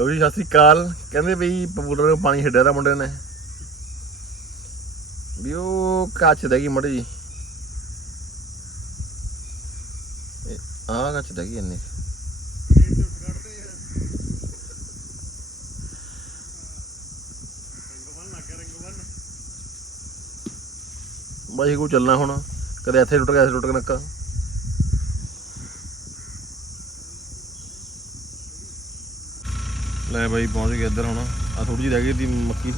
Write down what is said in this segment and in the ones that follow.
ਲੋ ਜੀ, ਸਤਿ ਸ੍ਰੀ ਅਕਾਲ। ਕਹਿੰਦੇ ਵੀ ਪਪੂਲਰ ਨੂੰ ਪਾਣੀ ਛੱਡਿਆ ਦਾ ਮੁੰਡੇ ਨੇ। ਵੀ ਉਹ ਕੱਚ ਦੇਗੀ ਮੜੀ ਜੀ ਆ ਕੱਚ ਦੇਗੀ ਇੰਨੇ। ਬਾਈ ਕੋ ਚੱਲਣਾ ਹੁਣ। ਕਦੇ ਇੱਥੇ ਟੁੱਟ ਗਿਆ, ਇੱਥੇ ਟੁੱਟ ਗਿਆ ਨੱਕਾ। ਲੈ ਬਾਈ ਪਹੁੰਚ ਗਏ ਇੱਧਰ ਹੁਣ। ਆ ਥੋੜੀ ਜਿਹੀ ਰਹਿ ਗਈ ਦੀ ਮੱਕੀ।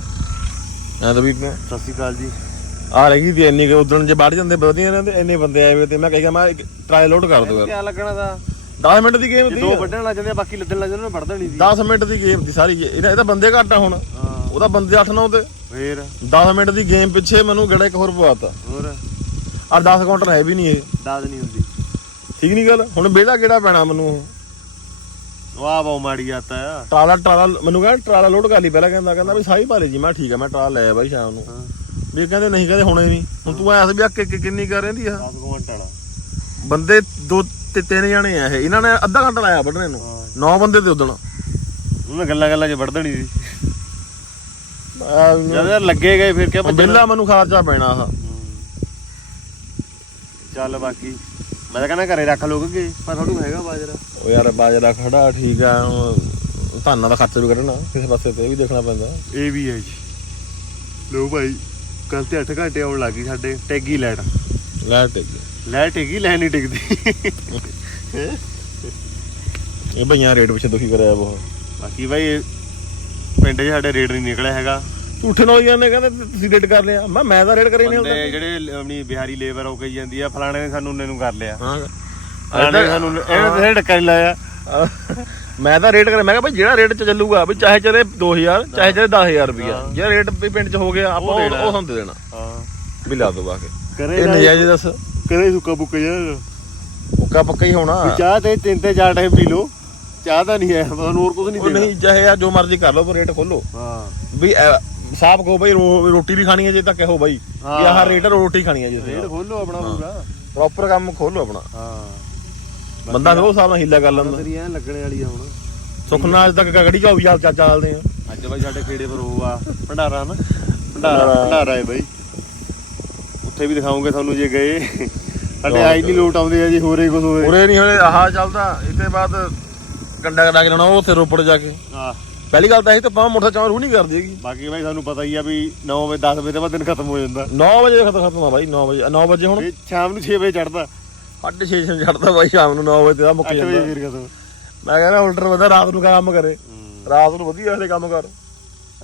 ਐ ਤਾਂ ਵੀ ਮੈਂ ਸਤਿ ਸ਼੍ਰੀ ਅਕਾਲ ਜੀ। ਆ ਰਹਿ ਗਈ ਤੀ ਇੰਨੀ ਕਿ ਉਦਣ ਜੇ ਵੱਢ ਜਾਂਦੇ ਵਧੀਆ ਤੇ ਇੰਨੇ ਬੰਦੇ ਆਏ ਵੇ ਤੇ ਮੈਂ ਕਹੀ ਮੈਂ ਟਰਾਈ ਲੋਡ ਕਰ ਦੋ ਯਾਰ। ਕਿਆ ਲੱਗਣਾ ਦਾ? 10 ਮਿੰਟ ਦੀ ਗੇਮ ਜੇ ਦੀ ਦੋ ਵੱਢਣ ਲੱਗ ਜਾਂਦੇ ਆ, ਬਾਕੀ ਲੱਦਣ ਲੱਗ ਜਾਂਦੇ ਉਹਨਾਂ ਵੜਦਾ ਨਹੀਂ ਸੀ। 10 ਮਿੰਟ ਦੀ ਗੇਮ ਦੀ ਸਾਰੀ ਇਹਦਾ ਇਹ ਤਾਂ ਬੰਦੇ ਘੱਟ ਆ ਹੁਣ। ਹਾਂ। ਉਹਦਾ ਬੰਦੇ 8 9 ਤੇ। ਫੇਰ? 10 ਮਿੰਟ ਦੀ ਗੇਮ ਪਿੱਛੇ ਮੈਨੂੰ ਗੜਾ ਇੱਕ ਹੋਰ ਪਵਾਤਾ। ਹੋਰ? ਆ 10 ਕਾਊਂਟਰ ਹੈ ਵੀ ਨਹੀਂ ਇਹ। ਦਾਦ ਨਹੀਂ ਹੁੰਦੀ। ਠੀਕ ਨਹੀਂ ਗੱਲ? ਹੁਣ ਬੇੜਾ ਕਿਹੜਾ ਪੈਣਾ ਮੈਨੂੰ ਵਾਹ ਬਹੁ ਮਾੜੀ ਆਤਾ ਆ ਟਰਾਲਾ ਟਰਾਲਾ ਮੈਨੂੰ ਕਹਿੰਦਾ ਟਰਾਲਾ ਲੋਡ ਕਰ ਲਈ ਪਹਿਲਾਂ ਕਹਿੰਦਾ ਕਹਿੰਦਾ ਵੀ ਸਾਈ ਪਾ ਲਈ ਜੀ। ਮੈਂ ਠੀਕ ਆ ਮੈਂ ਟਰਾਲਾ ਲੈ ਬਾਈ ਸ਼ਾਮ ਨੂੰ। ਵੀ ਕਹਿੰਦੇ ਨਹੀਂ ਕਹਿੰਦੇ ਹੁਣੇ ਨਹੀਂ। ਹੁਣ ਤੂੰ ਐਸ ਵੀ ਆ ਕਿ- ਕਿੰਨੀ ਕਰ ਰਹਿੰਦੀ ਆ? 10 ਕੁਇੰਟਲ ਵਾਲਾ। ਬੰਦੇ ਦੋ ਤੇ ਤਿੰਨ ਜਣੇ ਆ ਇਹ। ਇਹਨਾਂ ਨੇ ਅੱਧਾ ਘੰਟਾ ਲਾਇਆ ਵੱਢਣੇ ਨੂੰ। ਨੌ ਬੰਦੇ ਤੇ ਉਦਣ। ਉਹਨਾਂ ਗੱਲਾਂ ਗੱਲਾਂ 'ਚ ਨਹੀਂ ਸੀ। ਜਦ ਲੱਗੇ ਗਏ ਫਿਰ ਕਿਆ ਭੱਜਣਾ? ਬਿੱਲਾ ਮੈਨੂੰ ਖਰਚਾ ਪੈਣਾ ਆ। ਚੱਲ ਬਾਕੀ। ਮੈਂ ਤਾਂ ਕਹਿੰਦਾ ਘਰੇ ਰੱਖ ਲੋਗੇ ਪਰ ਤੁਹਾਨੂੰ ਹੈਗਾ ਬਾਜਰਾ। ਉਹ ਯਾਰ ਬਾਜਰਾ ਖੜਾ ਠੀਕ ਆ ਧਾਨਾਂ ਦਾ ਖਰਚਾ ਵੀ ਕੱਢਣਾ ਕਿਸੇ ਪਾਸੇ ਤੇ ਵੀ ਦੇਖਣਾ ਪੈਂਦਾ। ਇਹ ਵੀ ਹੈ ਜੀ। ਲੋ ਭਾਈ ਕੱਲ ਤੇ 8 ਘੰਟੇ ਆਉਣ ਲੱਗੀ ਸਾਡੇ ਟੈਗੀ ਲੈਟ ਲੈ ਟਿਕ ਲੈਟ ਹੈਗੀ ਲੈ ਨਹੀਂ ਟਿਕਦੀ। ਇਹ ਭਈਆਂ ਰੇਟ ਪਿੱਛੇ ਦੁਖੀ ਕਰਿਆ ਬਹੁਤ। ਬਾਕੀ ਭਾਈ ਪਿੰਡ 'ਚ ਸਾਡੇ ਰੇਟ ਨਹੀਂ ਨਿਕਲਿਆ ਹੈਗਾ। ਝੂਠੇ ਨੌਜਵਾਨ ਨੇ ਕਹਿੰਦੇ ਤੁਸੀਂ ਰੇਟ ਕਰ ਲਿਆ। ਮੈਂ ਮੈਂ ਤਾਂ ਰੇਟ ਕਰੀ ਨਹੀਂ ਬੰਦੇ ਜਿਹੜੇ ਲ- ਆਪਣੀ ਬਿਹਾਰੀ ਲੇਬਰ ਉਹ ਕਹੀ ਜਾਂਦੀ ਆ ਫਲਾਣੇ ਨੇ ਸਾਨੂੰ ਉਹਨੇ ਨੂੰ ਕਰ ਲਿਆ। ਹਾਂ। ਫਲਾਣੇ ਨੇ ਸਾਨੂੰ ਇਹਨੇ ਤੇ ਟੱਕਰ ਹੀ ਲਾਇਆ। ਮੈਂ ਤਾਂ ਰੇਟ ਕਰਿਆ। ਮੈਂ ਕਿਹਾ ਭਾਈ ਜਿਹੜਾ ਰੇਟ ਚ ਚੱਲੂਗਾ ਵੀ ਚਾਹੇ ਚਲੇ 2000 ਚਾਹੇ ਚਲੇ 10000 ਰੁਪਇਆ ਹਾਂ। ਜਿਹੜਾ ਰੇਟ ਵੀ ਪਿੰਡ ਚ ਹੋ ਗਿਆ ਆਪਾਂ ਉਹ ਉਹ ਦੇਣਾ। ਉਹ ਤੁਹਾਨੂੰ ਦੇ ਦੇਣਾ। ਹਾਂ। ਵੀ ਲਾ ਦੋ ਬਾਕੇ ਕਰੇ ਇਹ ਨਜਾਇਜ਼ ਦੱਸ। ਕਰੇ ਸੁੱਕਾ ਬੁੱਕਾ ਯਾਰ ਉੱਕਾ ਪੱਕਾ ਹੀ ਹੋਣਾ। ਵੀ ਚਾਹ ਤੇ ਤਿੰਨ ਤੇ ਚਾਰ ਟਾਈਮ ਪੀ ਲਓ। ਚਾਹ ਤਾਂ ਨਹੀਂ ਹੈ ਤੁਹਾਨੂੰ ਹੋਰ ਕੁਝ ਨਹੀਂ ਦੇਣਾ। ਨਹੀਂ ਚਾਹੇ ਆ ਜੋ ਮਰਜ਼ੀ ਕਰ ਲਓ ਪਰ ਰੇਟ ਖੋਲੋ। ਹਾਂ। ਵੀ ਸਾਫ਼ ਕਹੋ ਬਈ ਰੋ- ਰੋਟੀ ਵੀ ਖਾਣੀ ਹੈ ਜੇ ਤਾਂ ਕਹੋ ਬਾਈ। ਕਿ ਆਹ। ਰੇਟ ਰੋਟੀ ਖਾਣੀ ਹੈ ਜੀ ਰੇਟ ਖੋਲੋ ਆਪਣਾ ਪੂਰਾ। ਪ੍ਰੋਪਰ ਕੰਮ ਖੋਲੋ ਆਪਣਾ। ਹਾਂ। ਬੰਦਾ ਫਿਰ ਉਹ ਹਿਸਾਬ ਨਾਲ ਹੀਲਾ ਕਰ ਲੈਂਦਾ। ਤੇਰੀ ਐ ਲੱਗਣੇ ਵਾਲੀ ਆ ਹੁਣ। ਸੁਖਨਾ ਅੱਜ ਤੱਕ ਗੜੀ ਕਾ ਵੀ ਚੱਲ ਚੱਲਦੇ ਆ। ਅੱਜ ਬਾਈ ਸਾਡੇ ਖੇੜੇ ਪਰ ਉਹ ਆ। ਭੰਡਾਰਾ ਨਾ। ਭੰਡਾਰਾ ਭੰਡਾਰਾ। ਹੈ ਬਾਈ। ਉੱਥੇ ਵੀ ਦਿਖਾਉਂਗੇ ਤੁਹਾਨੂੰ ਜੇ ਗਏ। ਸਾਡੇ ਆਈ ਨਹੀਂ ਲੋਟ ਆਉਂਦੇ ਆ ਜੀ ਹੋਰੇ ਕੁਝ ਉਰੇ ਨਹੀਂ ਹੋਏ ਆਹ ਚੱਲਦਾ। ਇਤੇ ਬਾਅਦ ਗੰਡਾ ਗੰਡਾ ਕੇ ਲਾਉਣਾ ਉਹ ਉੱਥੇ ਰੋਪੜ ਜਾ ਕੇ। ਆ ਪਹਿਲੀ ਗੱਲ ਤਾਂ ਇਹ ਤਾਂ ਪਾਵਾਂ ਮੋਟਰ ਚਾਹ ਰੂ ਨਹੀਂ ਕਰਦੀ ਹੈਗੀ। ਬਾਕੀ ਬਾਈ ਸਾਨੂੰ ਪਤਾ ਹੀ ਆ ਵੀ 9 ਵਜੇ 10 ਵਜੇ ਤੋਂ ਬਾਅਦ ਦਿਨ ਖਤਮ ਹੋ ਜਾਂਦਾ। 9 ਵਜੇ ਖਤਮ ਖਤਮ ਆ ਬਾਈ 9 ਵਜੇ 9 ਵਜੇ ਹੁਣ? ਤੇ ਸ਼ਾਮ ਨੂੰ 6 ਵਜੇ ਚੜਦਾ 6:30 ਛੱਡਦਾ ਬਾਈ ਸ਼ਾਮ ਨੂੰ 9 ਵਜੇ ਤੇ ਮੁੱਕ 8 ਵਜੇ ਜਾਂਦਾ। ਫਿਰ ਖਤਮ। ਮੈਂ ਕਹਿੰਦਾ ਉਲਟਰ ਬੰਦਾ ਰਾਤ ਨੂੰ ਕੰਮ ਕਰੇ। ਰਾਤ ਨੂੰ ਵਧੀਆ ਹਲੇ ਕੰਮ ਕਰ।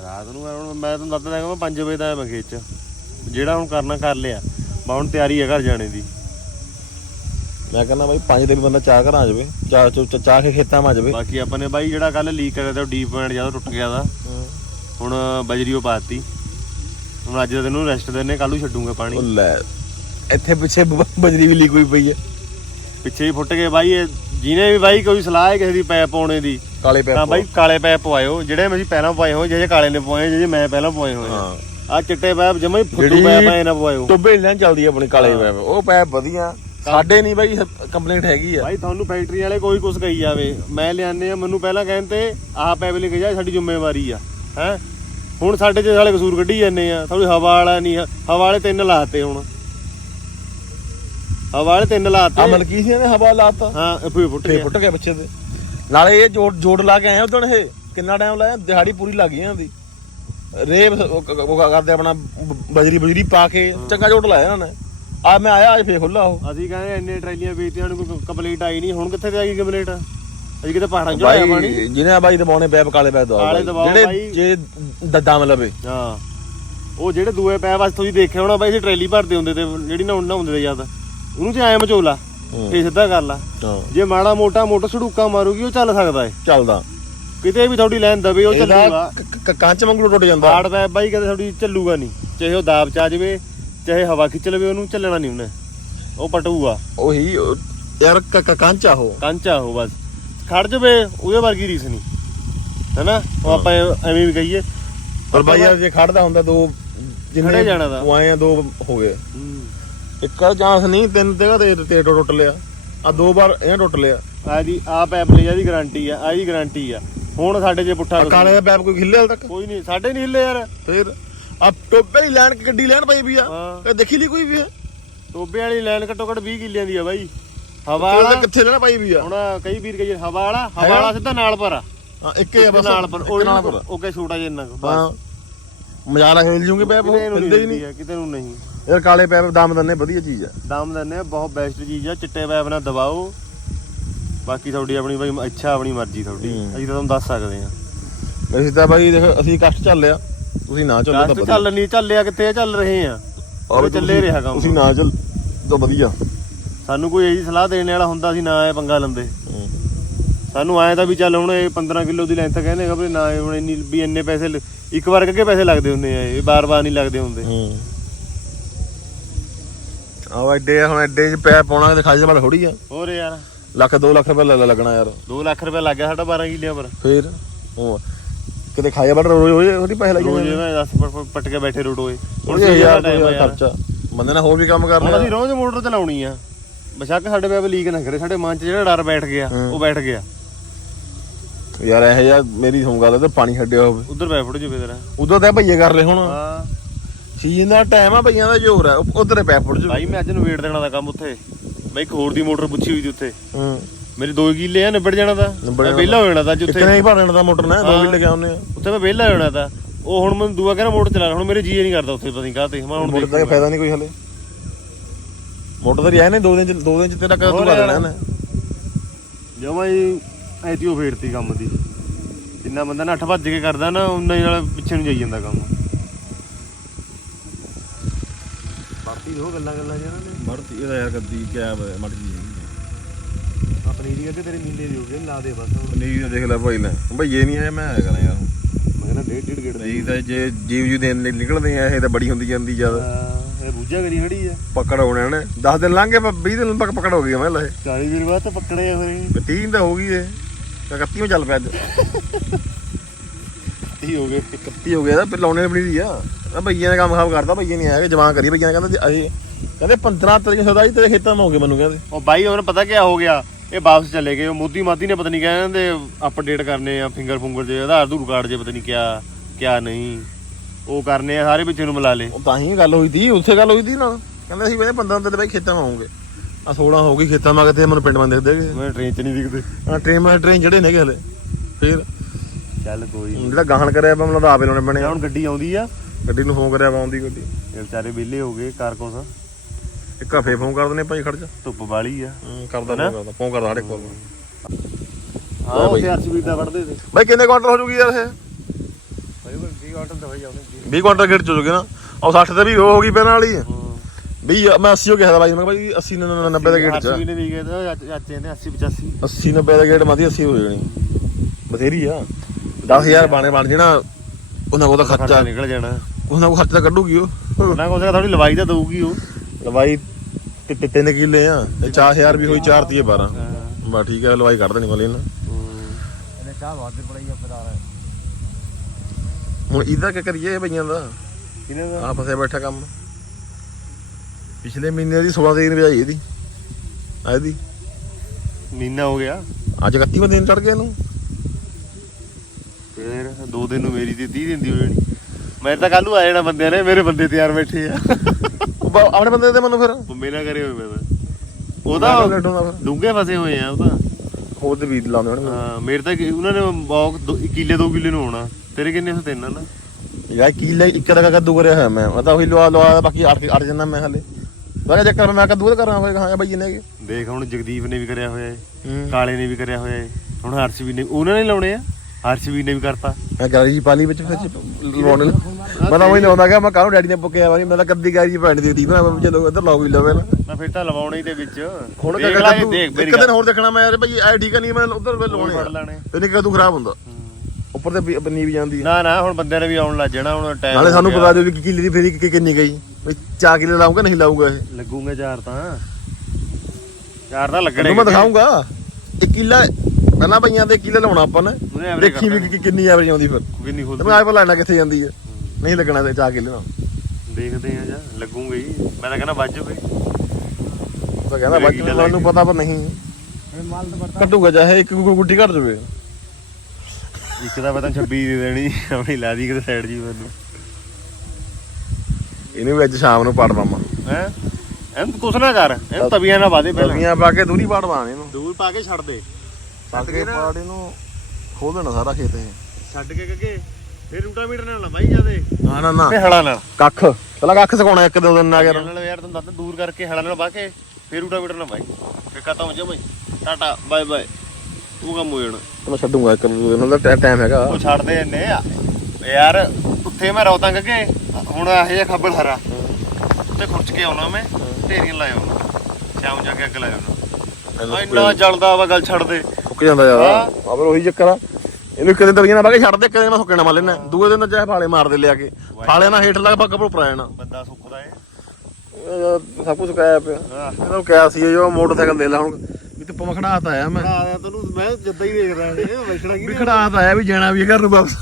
ਰਾਤ ਨੂੰ ਮੈਂ ਹੁਣ ਮੈਂ ਤੁਹਾਨੂੰ ਦੱਸਦਾ ਹੈਗਾ ਮੈਂ 5 ਵਜੇ ਦਾ ਆਇਆ ਮੈਂ ਖੇਤ ਚ। ਜਿਹੜਾ ਹੁਣ ਕਰਨਾ ਕਰ ਲਿਆ। ਮੈਂ ਹੁਣ ਤਿਆਰੀ ਹੈ ਘਰ ਜਾਣੇ ਦੀ। ਮੈਂ ਕਹਿੰਦਾ ਬਾਈ 5 ਦੇ ਵੀ ਬੰਦਾ ਚਾਹ ਘਰਾਂ ਆ ਜਾਵੇ ਚਾਹ ਚੋ ਚਾਹ ਕੇ ਖੇਤਾਂ ਮਾ ਜਾਵੇ। ਬਾਕੀ ਆਪਾਂ ਨੇ ਬਾਈ ਜਿਹੜਾ ਕੱਲ ਲੀਕ ਕਰਿਆ ਤਾਂ ਡੀਪ ਪੁਆਇੰਟ ਜ਼ਿਆਦਾ ਟੁੱਟ ਗਿਆ ਦਾ ਹੁਣ ਬਜਰੀ ਉਹ ਪਾਤੀ ਹੁਣ ਅੱਜ ਦਾ ਦਿਨ ਨੂੰ ਰੈਸਟ ਦੇਣੇ ਕੱਲ ਨੂੰ ਛੱਡੂਗਾ ਉਹ ਪਾਣੀ ਲੈ ਇੱਥੇ ਪਿੱਛੇ ਬ- ਬਜਰੀ ਵੀ ਲੀਕ ਹੋਈ ਪਈ ਹੈ ਪਿੱਛੇ ਹੀ ਫੁੱਟ ਗਏ ਬਾਈ ਇਹ ਜਿਹਨੇ ਵੀ ਬਾਈ ਕੋਈ ਸਲਾਹ ਹੈ ਕਿਸੇ ਦੀ ਪੈਪ ਪਾਉਣੇ ਦੀ ਕਾਲੇ ਤਾਂ ਪੈਪ ਬਾਈ ਕਾਲੇ ਪੈਪ ਪਵਾਇਓ। ਜਿਹੜੇ ਅਸੀਂ ਪਹਿਲਾਂ ਪਵਾਏ ਹੋਏ ਜਿਹੜੇ ਕਾਲੇ ਨੇ ਪਵਾਏ ਜਿਹੜੇ ਮੈਂ ਪਹਿਲਾਂ ਪਵਾਏ ਹੋਏ ਹਾਂ। ਆ ਚਿੱਟੇ ਪੈਪ ਜਮਾ ਹੀ ਫੁੱਟੂ ਜਿਹੜੀ- ਪੈਪ ਆਏ ਨਾ ਪਵਾਇਓ। ਟੋਬੇ ਲੈਣ ਚੱਲਦੀ ਆ ਆਪਣੀ ਕਾਲੇ ਪੈਪ। ਉਹ ਪੈਪ ਵਧੀਆ। ਸਾਡੇ ਨਹੀਂ ਬਾਈ ਕੰਪਲੇਂਟ ਹੈਗੀ ਆ। ਬਾਈ ਤੁਹਾਨੂੰ ਫੈਕਟਰੀ ਵਾਲੇ ਕੋਈ ਕੁਝ ਕਹੀ ਜਾਵੇ। ਮੈਂ ਲਿਆਨੇ ਆ ਮੈਨੂੰ ਪਹਿਲਾਂ ਕਹਿੰਦੇ ਆਹ ਪੈਪ ਲੈ ਕੇ ਜਾ ਸਾਡੀ ਜ਼ਿੰਮੇਵਾਰੀ ਆ ਹੈ? ਹੁਣ ਸਾਡੇ ਚ ਸਾਲੇ ਕਸੂਰ ਕੱਢੀ ਜਾਂਦੇ ਆ। ਥੋੜੀ ਹਵਾ ਵਾਲਾ ਨਹੀਂ ਹਵਾ ਵਾਲੇ ਤਿੰਨ ਲਾਤੇ ਹੁਣ। ਹਵਾ ਵਾਲੇ ਤਿੰਨ ਆ ਲਾਤੇ ਮਲਕੀ ਸੀ ਨੇ ਹਵਾ ਲਾਤਾ? ਹਾਂ ਇਹ ਫੁੱਟ ਫੇ ਗਿਆ। ਫੁੱਟ ਗਿਆ ਪਿੱਛੇ ਤੇ। ਨਾਲੇ ਇਹ ਜੋੜ ਜੋੜ ਲਾ ਕੇ ਆਏ ਉਦੋਂ ਇਹ ਕਿੰਨਾ ਟਾਈਮ ਲਾਇਆ? ਦਿਹਾੜੀ ਪੂਰੀ ਲੱਗ ਗਈ ਜਾਂਦੀ ਰੇਬ ਕਰਦੇ ਆਪਣਾ ਬਜਰੀ ਬਜਰੀ ਪਾ ਕੇ ਚੰਗਾ ਜੋੜ ਲਾਇਆ ਇਹਨਾਂ ਨੇ। ਆ ਮੈਂ ਆਇਆ ਅੱਜ ਫੇਰ ਖੁੱਲਾ ਉਹ। ਅਸੀਂ ਕਹਿੰਦੇ ਇੰਨੇ ਟਰੈਲੀਆਂ ਵੇਚਤੀਆਂ ਨੂੰ ਕੋਈ ਕੰਪਲੀਟ ਆਈ ਨਹੀਂ ਹੁਣ ਕਿੱਥੇ ਤੇ ਆ ਗਈ ਕੰਪਲੀਟ ਅਸੀਂ ਕਿਤੇ ਪਹਾੜਾਂ 'ਚ ਆਇਆ ਪਾਣੀ। ਜਿਹਨੇ ਆ ਬਾਈ ਦਬਾਉਣੇ ਪੈਪ ਕਾਲੇ ਪੈਪ ਦਵਾ ਕਾਲੇ ਦਬਾਓ ਜਿਹੜੇ ਬਾਈ। ਜੇ ਦ- ਦਮ ਲਵੇ ਹਾਂ। ਉਹ ਜਿਹੜੇ ਦੂਏ ਪੈਪ ਵਾਸਤੇ ਤੁਸੀਂ ਦੇਖਿਆ ਹੋਣਾ ਬਾਈ ਅਸੀਂ ਟਰੈਲੀ ਭਰਦੇ ਹੁੰਦੇ ਤੇ ਜਿਹੜੀ ਨਾ ਹੁੰਦੇ ਤੇ ਜਦ ਉਹਨੂੰ ਤੇ ਐ ਮਚੋਲਾ ਹੂੰ। ਸਿੱਧਾ ਕਰ ਲਾ। ਹਾਂ। ਜੇ ਮਾੜਾ ਮੋਟਾ ਮੋਟਰ ਸੜੂਕਾ ਮਾਰੂਗੀ ਉਹ ਚੱਲ ਸਕਦਾ ਏ। ਚੱਲਦਾ। ਕਿਤੇ ਵੀ ਤੁਹਾਡੀ ਲਾਈਨ ਦਵੇ ਉਹ ਚੱਲੂਗਾ। ਕ- ਕੰਚ ਵਾਂਗੂ ਟੁੱਟ ਜਾਂਦਾ। ਹਾਰਡ ਪੈਪ ਬਾਈ ਕਦੇ ਤੁਹਾਡੀ ਚੱਲੂਗਾ ਨਹੀਂ। ਚਾਹੇ ਉਹ ਦਾਬ ਚ ਆ ਜਾਵੇ ਚਾਹੇ ਹਵਾ ਖਿੱਚ ਲਵੇ ਉਹਨੂੰ ਚੱਲਣਾ ਨਹੀਂ ਉਹਨੇ। ਉਹ ਪਟੂਗਾ ਉਹੀ ਉਹ- ਯਾਰ ਕ- ਕ- ਕੰਚ ਉਹ। ਕੰਚਾ ਉਹ ਬਸ। ਖੜ ਜਵੇ ਉਹਦੇ ਵਰਗੀ ਰੀਸ ਨਹੀਂ। ਹੈਨਾ? ਉਹ ਆਪਾਂ ਐਵੇਂ ਵੀ ਕਹੀਏ। ਪਰ ਬਾਈ ਯਾਰ ਜੇ ਖੜਦਾ ਹੁੰਦਾ ਦੋ ਖੜੇ ਜਾਣਾ ਦਾ। ਉਹ ਆਏ ਆ ਦੋ ਹੋ ਗਏ। ਇੱਕ ਚਾਂਸ ਨਹੀਂ ਤਿੰਨ ਜਗ੍ਹਾ ਤੇ ਤੇ ਟੁੱਟ ਲਿਆ। ਆ ਦੋ ਵਾਰ ਇਹ ਟੁੱਟ ਲਿਆ। ਆ ਦੀ ਆ ਪੈਪ ਲਈ ਆ ਦੀ ਗਾਰੰਟੀ ਆ ਆ ਦੀ ਗਾਰੰਟੀ ਆ। ਹੁਣ ਸਾਡੇ ਜੇ ਪੁੱਠਾ। ਕਾਲੇ ਦਾ ਪੈਪ ਕੋਈ ਖਿੱਲੇ ਹਾਲ ਤੱਕ? ਕੋਈ ਨਹੀਂ ਸਾਡੇ ਨਹੀਂ ਹਿੱਲੇ ਯਾਰ। ਫੇਰ? ਆ ਟੋਬੇ ਹੀ ਲੈਣ ਗੱਡੀ ਲੈਣ ਪਈ ਵੀ ਆ। ਹਾਂ। ਇਹ ਦੇਖੀ ਲਈ ਕੋਈ ਵੀ ਹੈ ਟੋਬੇ ਵਾਲੀ ਲਾਈਨ ਘੱਟੋ ਘੱਟ 20 ਕਿੱਲਿਆਂ ਦੀ ਆ ਬਾਈ। ਹਵਾ ਤੇ ਵਾਲਾ ਕਿੱਥੇ ਲੈਣਾ ਪਈ ਵੀ ਆ? ਹੁਣ ਕਈ ਵੀਰ ਕਹੀ ਹਵਾ ਵਾਲਾ ਹਵਾ ਵਾਲਾ ਸਿੱਧਾ ਨਾਲ ਪਰ ਆ। ਹਾਂ ਇੱਕ ਹੀ ਆ ਬਸ। ਨਾਲ ਪਰ ਇੱਕ ਨਾਲ ਪਰ। ਉਹ ਓਕੇ ਛੋਟਾ ਜਿਹਾ ਇੰਨਾ ਕੁ, ਬਸ। ਹਾਂ। ਮਜ਼ਾਰਾ ਖੇਲ ਜੂਗੇ ਪੈਪ ਉਹ ਕਿਤੇ ਨੂੰ ਹੀ ਨਹੀਂ ਆ, ਕਿਤੇ ਨੂੰ ਨਹੀਂ। ਯਾਰ ਕਾਲੇ ਪੈਪ ਦਾਮ ਦੰਨੇ ਵਧੀਆ ਚੀਜ਼ ਆ। ਦਮ ਆ ਬਹੁਤ ਬੈਸਟ ਚੀਜ਼ ਆ ਚਿੱਟੇ ਪੈਪ ਨਾਲ ਦਬਾਓ। ਬਾਕੀ ਤੁਹਾਡੀ ਆਪਣੀ ਬਾਈ ਇੱਛਾ ਆਪਣੀ ਮਰਜ਼ੀ ਤੁਹਾਡੀ। ਹੂੰ। ਅਸੀਂ ਤਾਂ ਤੁਹਾਨੂੰ ਦੱਸ ਸਕਦੇ ਆ। ਵੈਸੇ ਤਾਂ ਬਾਈ ਦੇਖ ਅਸੀਂ ਕਸ਼ਟ ਚੱਲਿਆ ਤੁਸੀਂ ਨਾ ਚੱਲੋ ਤਾਂ ਵਧੀਆ। ਚੱਲ ਨਹੀਂ ਚੱਲਿਆ ਕਿੱਥੇ ਚੱਲ ਰਹੇ ਆ। ਔਰ ਉਹ ਚੱਲੇ ਰਿਹਾ ਕੰਮ। ਤੁਸੀਂ ਨਾ ਚੱਲ ਤਾਂ ਵਧੀਆ। ਸਾਨੂੰ ਕੋਈ ਇਹੀ ਸਲਾਹ ਦੇਣ ਵਾਲਾ ਹੁੰਦਾ ਸੀ ਨਾ ਇਹ ਪੰਗਾ ਲੰਦੇ। ਸਾਨੂੰ ਆਏ ਤਾਂ ਵੀ ਚੱਲ ਹੁਣ ਇਹ 15 ਕਿਲੋ ਦੀ ਲੈਂਥ ਕਹਿੰਦੇ ਖਬਰੇ ਨਾ ਇਹ ਹੁਣ ਇੰਨੀ ਵੀ ਇੰਨੇ ਪੈਸੇ ਇੱਕ ਵਾਰ ਅੱਗੇ ਪੈਸੇ ਲੱਗਦੇ ਹੁੰਦੇ ਆ ਇਹ ਬਾਰ-ਬਾਰ ਨਹੀਂ ਲੱਗਦੇ ਹੁੰਦੇ। ਹੂੰ। ਆਹ ਐਡੇ ਹੁਣ ਐਡੇ ਚ ਪੈਪ ਪਾਉਣਾ ਖਾਜੇ ਵਾਲਾ ਥੋੜੀ ਆ। ਹੋਰ ਯਾਰ। ਲੱਖ 2 ਲੱਖ ਰੁਪਏ ਲੱਗ- ਲੱਗਣਾ ਯਾਰ। 2 ਲੱਖ ਰੁਪਏ ਲੱਗ ਗਿਆ ਸਾਡਾ 12 ਕਿੱਲਿਆਂ ਪਰ। ਫੇਰ? ਉਹ ਕਿਤੇ ਖਾਜੇ ਵਾਲਾ ਰੋਜ਼ ਹੋਏ ਉਹਦੀ ਪੈਸੇ ਲੱਗ ਰੋਜ਼ ਜਾਂਦੇ ਇਹਨਾਂ 10 ਪੱਟ ਕੇ ਬੈਠੇ ਰੋਡੋਏ ਹੁਣ ਆ ਯਾਰ ਖਰਚਾ। ਬੰਦੇ ਨੇ ਹੋਰ ਵੀ ਕੰਮ ਹੁਣ ਕਰਨਾ ਅਸੀਂ ਰੋਜ਼ ਮੋਟਰ ਚਲਾਉਣੀ ਆ। ਬਸ਼ੱਕ ਸਾਡੇ ਪੈਪ ਲੀਕ ਨਾ ਕਰੇ। ਸਾਡੇ ਮਨ 'ਚ ਜਿਹੜਾ ਡਰ ਬੈਠ ਗਿਆ ਉਹ ਬੈਠ ਗਿਆ। ਯਾਰ ਇਹ ਯਾਰ ਮੇਰੀ ਸੁਣ ਗੱਲ ਤੇ ਪਾਣੀ ਛੱਡਿਆ ਹੋਵੇ। ਉਧਰ ਪੈ ਫੁੱਟ ਜਵੇ ਤੇਰਾ ਉਦੋਂ ਤਾਂ ਭਈਏ ਕਰ ਲੈ ਹੁਣ। ਹਾਂ। ਸੀਜ਼ਨ ਦਾ ਟਾਈਮ ਆ ਭਈਆਂ ਦਾ ਜ਼ੋਰ ਆ ਉਧਰ ਪੈਪ ਫੁੱਟ ਜੂ। ਭਾਈ ਮੈਂ ਅੱਜ ਨੂੰ ਵੇਟ ਦੇਣਾ ਦਾ ਕੰਮ ਉੱਥੇ। ਮੈਂ ਇੱਕ ਹੋਰ ਦੀ ਮੋਟਰ ਪੁੱਛੀ ਹੋਈ ਸੀ ਉੱਥੇ। ਹੂੰ। ਮੇਰੇ 2 ਕਿੱਲੇ ਆ ਨਿਬੜ ਜਾਣਾ ਤਾਂ। ਮੈਂ ਵਿਹਲਾ ਹੋ ਜਾਣਾ ਤਾਂ ਅੱਜ ਉੱਥੇ ਕਿੰਨੇ ਹੀ ਭਰਨ ਦਾ ਮੋਟਰ ਨੇ ਦੋ ਵੀ ਲਗਾ ਉਹਨੇ? ਉੱਥੇ ਮੈਂ ਵਿਹਲਾ ਹੋ ਜਾਣਾ ਤਾਂ। ਉਹ ਹੁਣ ਮੈਨੂੰ ਦੂਆ ਕਹਿੰਦਾ ਮੋਟਰ ਚਲਾ ਹੁਣ ਮੇਰੇ ਜੀ ਨਹੀਂ ਕਰਦਾ ਉੱਥੇ ਪਤਾ ਨਹੀਂ ਕਾਹਤੇ। ਮੈਂ ਹੁਣ ਮੋਟਰ ਦਾ ਫਾਇਦਾ ਨਹੀਂ ਕੋਈ ਹਲੇ। ਮੋਟਰ ਤਾਂ ਰਿਆ ਨੇ ਦੋ ਦਿਨ ਚ ਦੋ ਦਿਨ ਚ ਤੇਰਾ ਕਦੋਂ ਹੋਰ ਕਰ। ਲੈਣਾ ਜਮਾ ਹੀ ਐਤੀ ਉਹ ਫੇਰਤੀ ਕੰਮ ਦੀ। ਜਿੰਨਾ ਬੰਦਾ ਨੱਠ ਭੱਜ ਕੇ ਕਰਦਾ ਨਾ ਉਨਾ ਹੀ ਨਾਲ ਪਿੱਛੇ ਨੂੰ ਜਾਈ ਜਾਂਦਾ ਕੰਮ। ਬਾਕੀ ਉਹ ਗੱਲਾਂ ਗੱਲਾਂ ਜਿਹਨਾਂ ਨੇ। ਮੜਤੀ ਇਹਦਾ ਯਾਰ ਕੱਦੀ ਕਿਆ ਮੜ ਗਈ ਆ ਪਨੀਰੀ ਅੱਗੇ ਤੇਰੇ ਮਹੀਨੇ ਦੀ ਹੋ ਗਈ ਲਾ ਦੇ ਬਸ ਹੁਣ। ਪਨੀਰ ਦੇਖ ਲੈ ਭਾਈ ਲੈ। ਭਈਏ ਨਹੀਂ ਆਏ ਮੈਂ ਆਇਆ ਕਰਾਂ ਯਾਰ। ਮੈਂ ਕਹਿੰਦਾ ਡੇਢ ਡੇਢ ਗੇੜ ਨਹੀਂ ਤਾਂ ਜੇ ਜੀਵ ਜੂ ਦੇ ਨਿਕਲਦੇ ਆ ਇਹ ਤਾਂ ਬੜੀ ਹੁੰਦੀ ਜਾਂਦੀ ਜਦ ਇਹ ਬੂਝਾ ਕਰੀ ਖੜੀ ਆ। ਪਕੜ ਹੋਣੇ ਨੇ। 10 ਦਿਨ ਲੰਘ ਗਏ ਪਰ 20 ਦਿਨ ਤੱਕ ਪਕੜ ਹੋ ਗਈ ਮੈਂ ਲੈ। 40 ਦਿਨ ਬਾਅਦ ਤਾਂ ਪਕੜੇ ਹੋਏ 30 ਤਾਂ ਹੋ ਗਈ ਇਹ 31 ਚੱਲ ਪਿਆ ਅੱਜ। ਹੀ ਹੋ ਗਏ। 31 ਹੋ ਗਿਆ ਤਾਂ ਫਿਰ ਲਾਉਣੇ ਬਣੀ ਦੀ ਆ। ਆ ਭਈਏ ਨੇ ਕੰਮ ਖਾਬ ਕਰਦਾ ਭਈਏ ਨਹੀਂ ਆਇਆ ਕਿ ਕਰੀ ਭਈਏ ਨੇ। ਕਹਿੰਦਾ ਜੀ ਕਹਿੰਦੇ 15 ਤਰੀਕ ਸਦਾ ਜੀ ਤੇਰੇ ਖੇਤਾਂ ਗਏ ਮੈਨੂੰ ਕਹਿੰਦੇ। ਉਹ ਬਾਈ ਉਹਨੂੰ ਪਤਾ ਕੀ ਹੋ ਗਿਆ? ਇਹ ਵਾਪਸ ਚਲੇ ਗਏ। ਉਹ ਮੋਦੀ ਮਾਦੀ ਨੇ ਪਤਾ ਨਹੀਂ ਕਹਿੰਦੇ ਅਪਡੇਟ ਕਰਨੇ ਆ ਫਿੰਗਰ ਫੁੰਗਰ ਜੇ ਆਧਾਰ ਧੂਰ ਕਾਰਡ ਜੇ ਪਤਾ ਨਹੀਂ ਕਿਆ ਕਿਆ ਨਹੀਂ। ਉਹ ਕਰਨੇ ਆ ਸਾਰੇ ਪਿੱਛੇ ਨੂੰ ਮਿਲਾ ਲੇ। ਉਹ ਤਾਂ ਹੀ ਗੱਲ ਹੋਈ ਸੀ ਉੱਥੇ ਗੱਲ ਹੋਈ ਸੀ ਨਾਲ ਕਹਿੰਦੇ ਅਸੀਂ ਕਹਿੰਦੇ 15 ਤਰੀਕ ਬਾਈ ਖੇਤਾਂ ਆਉਂਗੇ ਆ 16 ਹੋ ਗਈ ਖੇਤਾਂ ਮਾ ਕਿਤੇ ਮੈਨੂੰ ਪਿੰਡ ਬੰਦੇ ਦੇਖਦੇ ਮੈਂ ਟ੍ਰੇਨ 'ਚ ਨਹੀਂ ਦਿਖਦੇ। ਆ ਟ੍ਰੇਨ ਮੈਂ ਟ੍ਰੇਨ ਜਿਹੜੇ ਨੇਗੇ ਹਲੇ। ਫਿਰ ਚੱਲ ਕੋਈ। ਜਿਹੜਾ ਗਾਹਣ ਕਰਿਆ ਵਾ ਮੈਨੂੰ ਤਾਂ ਆਪੇ ਲਾਉਣੇ ਬਣੇ ਜਾਂ ਹੁਣ ਗੱਡੀ ਆਉਂਦੀ ਆ। ਗੱਡੀ ਨੂੰ ਫੋਨ ਕਰਿਆ ਆਉਂਦੀ ਗੱਡੀ ਇਹ ਵਿਚਾਰੇ ਵਿਹਲੇ ਹੋ ਗਏ ਕਰ ਇੱਕ ਹਫੇ ਫੋਨ ਕਰ ਦਨੇ ਭਾਈ ਖੜ ਜਾ। ਧੁੱਪ ਵਾਲੀ ਆ। ਹੂੰ, ਕਰਦਾ ਕਰਦਾ ਫੋਨ ਕਰਦਾ ਸਾਡੇ ਕੋਲ। ਹਾਂ ਉਹ ਤੇ ਅਰਸ਼ਵੀਰ ਦਾ ਵੜਦੇ ਤੇ ਬਾਈ ਕਿੰਨੇ ਕੁਆਂਟਲ ਹੋ ਜੂਗੀ ਯਾਰ ਇਹ? ਭਾਈ ਉਹ 20 ਆਟੋ ਦਵਾਈ ਆਉਂਦੇ 20 ਕੁਆਂਟਲ ਗੇਟ ਚ ਹੋ ਜੂਗੀ ਨਾ। ਉਹ 60 ਤੇ ਵੀ ਉਹ ਹੋ ਗਈ ਪਹਿਲਾਂ ਵਾਲੀ। ਵੀ ਮੈਂ 80 ਹੋ ਗਿਆ ਸੀ ਬਾਈ ਮੈਂ ਕਿਹਾ ਬਾਈ 80 90 ਦਾ ਗੇਟ ਚ ਅਰਸ਼ਵੀਰ ਨੇ ਵੀ ਗਏ ਤੇ ਚਾਚੇ ਨੇ 80 85 80 90 ਦਾ ਗੇਟ ਮਾਦੀ 80 ਹੋ ਜਾਣੀ। ਬਥੇਰੀ ਆ। 10000 ਬਾਣੇ ਬਣ ਜਾਣਾ ਉਹਨਾਂ ਕੋਲ ਤਾਂ ਖਰਚਾ ਖਰਚਾ ਨਿਕਲ ਜਾਣਾ। ਉਹਨਾਂ ਕੋਲ ਖਰਚਾ ਕੱਢੂਗੀ ਉਹ। ਉਹਨਾਂ ਕੋਲ ਥੋੜੀ ਲਵਾਈ ਤਾਂ ਦਊਗੀ ਉਹ। ਲਵਾਈ ਤੇ ਤੇ ਤਿੰਨ ਕਿੱਲੇ ਆ। ਤੇ 4000 ਵੀ ਹੋਈ 4 ਤੀਏ 12 ਬਾ ਠੀਕ ਹੈ ਲਵਾਈ ਕੱਢ ਦੇਣੀ ਵਾਲੀ ਨਾ। ਇਹਨੇ ਚਾਹ ਵਾਦੇ ਬੜਾਈ ਆ ਪਤਾ ਹੁਣ ਇਹਦਾ ਕੀ ਕਰੀਏ ਬਈਆਂ ਦਾ? ਕਿਨੇ ਦਾ? ਆ ਬੈਠਾ ਕੰਮ। ਪਿਛਲੇ ਮਹੀਨੇ ਦੀ 16 ਤਰੀਕ ਨੂੰ ਵਜਾਈ ਇਹਦੀ। ਆ ਇਹਦੀ। ਮਹੀਨਾ ਹੋ ਗਿਆ। ਅੱਜ 31ਵਾਂ ਦਿਨ ਚੜ ਗਿਆ ਇਹਨੂੰ। ਫੇਰ ਦੋ ਦਿਨ ਨੂੰ ਮੇਰੀ ਤੇ 30 ਦਿਨ ਦੀ ਹੋ ਜਾਣੀ। ਮੇਰੇ ਤਾਂ ਕੱਲੂ ਆ ਜਾਣਾ ਬੰਦਿਆਂ ਨੇ ਮੇਰੇ ਬੰਦੇ ਤਿਆਰ ਬੈਠੇ ਆ। ਬਾ- ਆਪਣੇ ਬੰਦੇ ਦੇ ਮੈਨੂੰ ਫਿਰ। ਬੰਬੇ ਨਾ ਕਰੇ ਹੋਏ ਮੈਂ ਤਾਂ। ਉਹਦਾ ਫਿਰ। ਡੂੰਘੇ ਫਸੇ ਹੋਏ ਆ ਉਹਦਾ ਤੇ। ਵੀਰ ਲਾਉਂਦੇ ਹੋਣੇ ਹਾਂ ਮੇਰੇ ਤਾਂ ਕਿ- ਉਹਨਾਂ ਨੇ ਬੌਕ ਦੋ- ਕਿੱਲੇ ਦੋ ਕਿੱਲੇ ਨੂੰ ਹੋਣਾ ਤੇਰੇ ਕਿੰਨੇ ਸੇ ਤਿੰਨ ਆ ਨਾ ਯਾਰ ਕਿੱਲੇ ਇੱਕ ਦਾ ਕੱਦੂ ਕਰਿਆ ਹੋਇਆ ਮੈਂ। ਮੈਂ ਤਾਂ ਉਹੀ ਲਵਾ ਲਵਾ ਬਾਕੀ ਅੜ ਅੜ ਜਾਂਦਾ ਮੈਂ ਹਲੇ। ਮੈਂ ਚੱਕਰ ਮੈਂ- ਕੱਦੂ ਕਰਾਂ ਹੋਏ ਹਾਂ ਬਈ ਇਹਨੇ। ਕਿ ਦੇਖ ਹੁਣ ਜਗਦੀਪ ਨੇ ਵੀ ਕਰਿਆ ਹੋਇਆ ਏ ਹੂੰ। ਕਾਲੇ ਨੇ ਵੀ ਕਰਿਆ ਹੋਇਆ ਏ ਹੁਣ ਹਰਸ਼ਵੀਰ ਨੇ ਉਹਨਾਂ ਨੇ ਲਾਉਣੇ ਆ? ਹਰਸ਼ਵੀਰ ਨੇ ਵੀ ਕਰਤਾ। ਮੈਂ ਗਾਰੀ ਜੀ ਪਾਲੀ ਵਿੱਚ ਫਿਰ ਲਵਾਉਣ ਨੂੰ। ਮੈਂ ਤਾਂ ਉਹੀ ਲਾਉਂਦਾ ਗਿਆ ਮੈਂ ਕਾਹਨੂੰ ਡੈਡੀ ਨੇ ਪੁੱਕਿਆ ਵਾਰੀ ਮੈਂ ਤਾਂ ਕੱਦੀ ਗਾਰੀ ਜੀ ਪੈਣ ਦੀ ਦੀ ਮੈਂ ਚਲੋ ਇੱਧਰ ਲਾਓ ਵੀ ਲਵੇ ਨਾ। ਨਾ ਫਿਰ ਤਾਂ ਲਵਾਉਣੇ ਹੀ ਦੇ ਵਿੱਚ। ਹੁਣ ਦੇਖ ਕਾ ਲਾ ਇਹ ਕੱਦੂ ਦੇਖ ਮੇਰੀ ਇੱਕ ਦਿਨ ਹੋਰ ਦੇਖਣਾ ਮੈਂ ਯਾਰ ਬਈ ਐ ਠੀਕ ਨਹੀਂ ਮੈਂ ਉਧਰ ਲਾਉਣੇ ਤੇ ਨਹੀਂ ਕੱਦੂ ਖਰਾਬ ਹੁੰਦਾ। ਹੂੰ। ਉੱਪਰ ਤੇ ਬੰਨੀ ਵੀ ਜਾਂਦੀ ਹੈ ਨਾ ਨਾ ਹੁਣ ਬੰਦਿਆਂ ਨੇ ਵੀ ਆਉਣ ਲੱਗ ਜਾਣਾ ਹੁਣ ਟਾਈਮ ਨਾਲੇ ਸਾਨੂੰ ਪਤਾ ਜੋ ਕਿ ਕਿੱਲੇ ਦੀ ਫੇਰੀ ਕਿੰਨੀ ਗਈ। ਬਈ 4 ਕਿੱਲੇ ਲਾਉਂਗਾ ਨਹੀਂ ਲਾਉਂਗਾ ਇਹ। ਲੱਗੂਗੇ ਚਾਰ ਤਾਂ। ਚਾਰ ਤਾਂ ਲੱਗਣੇ ਮੈਂ ਦਿਖਾਉਂਗਾ ਇੱਕ ਕਿੱਲਾ ਪਹਿਲਾਂ ਪਈਆਂ ਤੇ ਕਿੱਲੇ ਲਾਉਣਾ ਆਪਾਂ ਨੇ? ਦੇਖੀ ਵੀ। ਕਿ- ਕਿੰਨੀ ਐਵਰੇਜ ਆਉਂਦੀ ਫਿਰ। ਕਿੰਨੀ ਖੁਦ ਤੈਨੂੰ ਆਏ ਪਤਾ ਲੈਣਾ ਕਿੱਥੇ ਜਾਂਦੀ ਹੈ। ਨਹੀਂ ਲੱਗਣਾ ਤੇ 4 ਕਿੱਲੇ ਨਾਲ ਦੇਖਦੇ ਆ ਜਾਂ ਲੱਗੂਗੇ। ਮੈਂ ਤਾਂ ਕਹਿੰਦਾ ਵੱਜ ਪਏ ਤਾਂ ਕਹਿੰਦਾ ਕਿੱਲੇ ਮੈਨੂੰ ਪਤਾ ਪਰ ਨਹੀਂ। ਮਾਲ ਤਾਂ ਕੱਟੂਗਾ ਚਾਹੇ ਇੱਕ ਗੁੱਡੀ ਘੱਟ ਜਾਵੇ। ਇੱਕ ਤਾਂ ਪਤਾ 26 ਦੇ ਦੇਣੀ ਆਪਣੀ ਲਾ ਦੀ ਕਿਤੇ ਸਾਈਡ ਜੀ ਮੈਨੂੰ। ਇਹਨੂੰ ਵੀ ਅੱਜ ਸ਼ਾਮ ਨੂੰ ਪਾੜ ਪਾਵਾਂ ਹੈ? ਇਹਨੂੰ ਕੁਛ ਨਾ ਕਰ ਇਹਨੂੰ ਤਵੀਆਂ ਨਾਲ ਵਾਦੇ ਪਹਿਲਾਂ। ਤਵੀਆਂ ਪਾ ਕੇ ਦੂਰੀ ਪਾੜ ਪਾਵਾਂ ਇਹਨੂੰ। ਦੂਰ ਪਾ ਕੇ ਛੱਡ ਦੇ। ਪਾ ਕੇ ਪਾੜ ਇਹਨੂੰ ਖੋਲ ਦੇਣਾ ਸਾਰਾ ਖੇਤ ਇਹ। ਛੱਡ ਕੇ ਕੱਗੇ ਫੇਰ ਰੂਟਾ ਮੀਟਰ ਨਾਲ ਲਵਾਈ ਜਾਦੇ ਨਾ ਨਾ ਨਾ। ਹਲਾ ਨਾਲ। ਕੱਖ। ਪਹਿਲਾਂ ਕੱਖ ਸਕਾਉਣਾ ਇੱਕ ਦੋ ਦਿਨ ਨਾ ਯਾਰ ਨਾਲ ਯਾਰ ਤੈਨੂੰ ਦੱਸ ਦੂਰ ਕਰਕੇ ਹਲਾ ਨਾਲ ਵਾ ਕੇ ਫੇਰ ਰੂਟਾ ਮੀਟਰ ਨਾਲ ਵਾਈ ਫੇਰ ਖਤਮ ਹੋ ਬਈ। Tata bye bye. ਤੂੰ ਕੰਮ ਹੋ ਜਾਣਾ। ਮੈਂ ਛੱਡੂਗਾ ਇੱਕ ਦੋ ਦਿਨ ਦਾ ਟਾਈਮ ਹੈਗਾ। ਉਹ ਛੱਡਦੇ ਇੰਨੇ ਆ। ਯਾਰ ਉੱਥੇ ਮੈਂ ਰੌਤਾਂ ਕੱਗੇ। ਹੁਣ ਇਹ ਜਿਹਾ ਖੱਬਲ ਹਰਾ ਤੇ ਖੁਰਚ ਕੇ ਆਉਣਾ ਮੈਂ ਢੇਰੀਆਂ ਲਾਇਆ ਆਉਣਾ ਸ਼ਾਮ ਜਾ ਕੇ ਅੱਗ ਲਾਇਆ ਆਉਣਾ। ਇੰਨਾ ਜਲਦਾ ਵਾ ਗੱਲ ਛੱਡ ਦੇ। ਸੁੱਕ ਜਾਂਦਾ ਯਾਰ। ਹਾਂ। ਆ ਫਿਰ ਉਹੀ ਚੱਕਰ ਆ। ਇਹਨੂੰ ਇੱਕ ਦਿਨ ਤਵੀਆਂ ਨਾਲ ਪਾ ਕੇ ਛੱਡ ਦੇ ਇੱਕ ਦਿਨ ਮੈਂ ਸੁੱਕਣਾ ਮਾ ਲੈਣਾ ਦੂਏ ਦਿਨ ਚਾਹੇ ਫਾਲੇ ਮਾਰ ਦੇ ਲਿਆ ਕੇ। ਫਾਲੇ ਨਾਲ ਹੇਠ ਲੱਗ ਪਾ ਕੱਪੜਾ ਉੱਪਰ ਆ ਜਾਣਾ ਬੰਦਾ ਸੁੱਕਦਾ ਏ। ਇਹ ਸਭ ਕੁਝ ਕਾਇਆ ਪਿਆ। ਇਹਨੂੰ ਕਿਹਾ ਸੀ ਜੋ ਮੋਟਰਸਾਈਕਲ ਦੇ ਲੈ ਹੁਣ। ਵੀ ਤੇ ਪਮ ਖੜਾਤ ਆਇਆ ਮੈਂ। ਆਇਆ ਤੈਨੂੰ ਮੈਂ ਜਿੱਦਾਂ ਹੀ ਦੇਖ ਰਿਹਾ ਇਹ ਬੈਠਣਾ ਵੀ ਖੜਾਤ ਆਇਆ ਵੀ ਜਾਣਾ ਵੀ ਘਰ ਨੂੰ ਵਾਪਸ।